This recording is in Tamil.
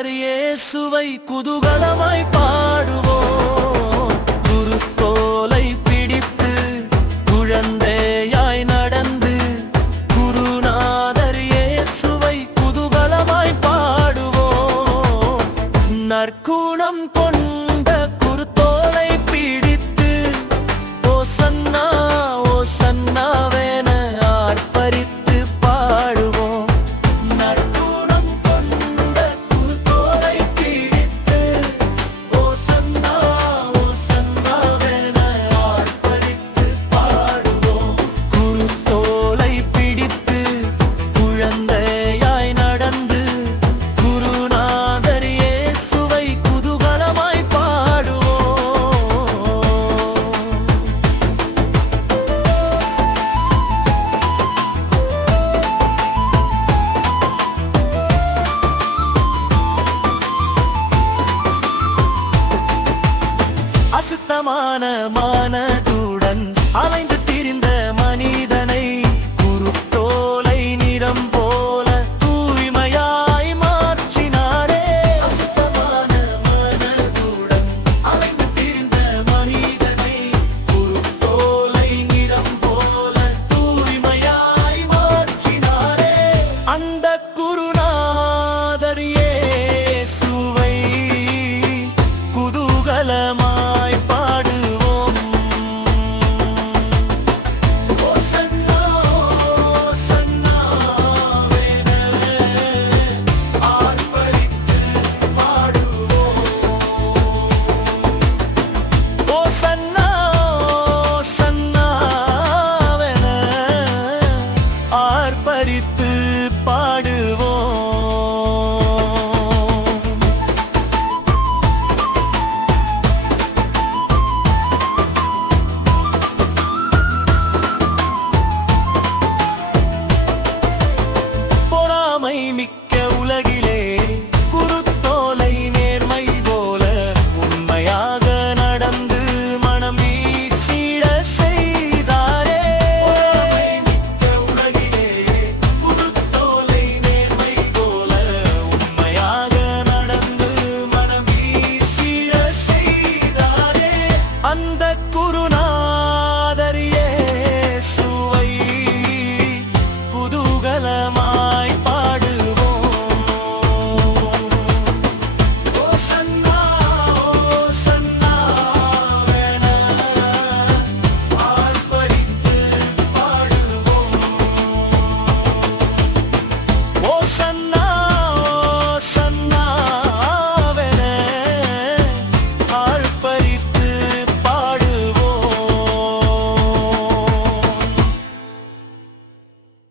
குருநாதர் இயேசுவை குதூகலமாய் பாடுவோம். குருத்தோலை பிடித்து குழந்தையாய் நடந்து குருநாதர் இயேசுவை குதூகலமாய் பாடுவோம். நற்குணம் கொண்ட குருத்தோலை பிடித்து ஓசன்னா ஓசன்னாவென ஆர்ப்பரித்து பாடுவோம். நற்குணம் கொண்ட குருத்தோலை பிடித்து ஓசன்னா ஓசன்னாவென ஆர்ப்பரித்து பாடுவோம். குருத்தோலை பிடித்து குழந்தையாய் நடந்து குருநாதர் இயேசுவை குதூகலமாய் பாடுவோம். அசுத்தமான